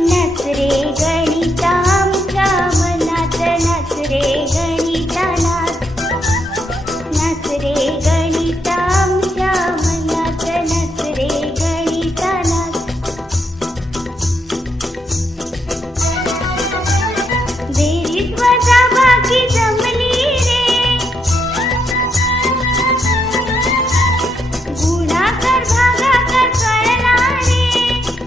नाच रे गणिता आमच्या मनात, नाच रे गणिता नाच. नाच रे गणिता आमच्या मनात, नाच रे गणिता नाच. बेरीज वजाबाकी जमली रे, गुणाकार भागाकार कळला रे.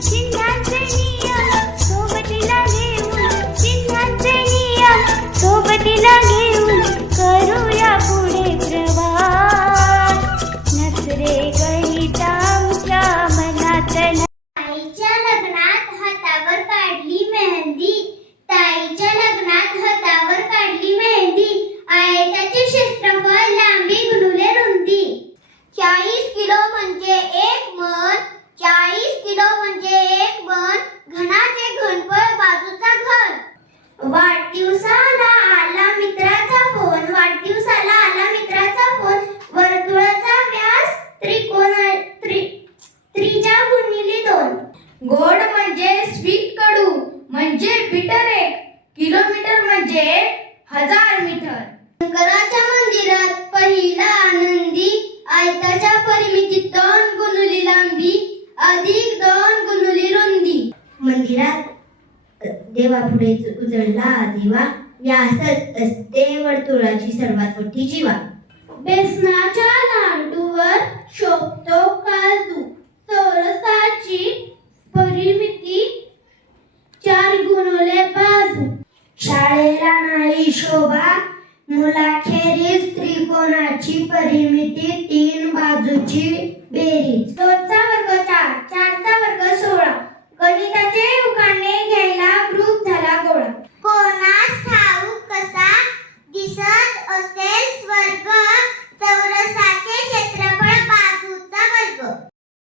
चिन्हांचे नियम सोबतीला घेऊन, चिन्हांचे नियम सोबतीला घेऊन करूया पुढे प्रवास. नाच रे गणिता आमच्या मनात. ताईच्या लग्नात हातावर काढली मेहंदी, ताईच्या लग्नात हातावर काढली मेहंदी. आयताचे क्षेत्रफळ, लांबी गुणुले रुंदी. 40 किलो म्हणजे 1 मन, 40 किलो म्हणजे 1 मन. घनाचे घनफळ, बाजूचा घन. वाढदिवसाला आला मित्राचा फोन, वाढदिवसाला आला मित्राचा फोन. वर्तुळाचा व्यास त्रिज्या गुणिले 2. गोड म्हणजे स्वीट, कडू म्हणजे बिटर 1. किलोमीटर म्हणजे 1000 मीटर. शंकराच्या मंदिरात पहिला आनंदी. आयताच्या परिमितीत 2 गुणुली लांबी अधिक 2 गुणुली रुंदी. मंदिरात देवापुढे उजळला दिवा, व्यासच असते वर्तुळाची सर्वात मोठी जीवा. बेसनाच्या लाडूवर शोभतो काजू, चौरसाची परिमिती 4 गुणुले बाजू. शाळेला नाही शोभा, मुलाखेरीज त्रिकोणाची परिमिती 3 बाजूची बेरीज.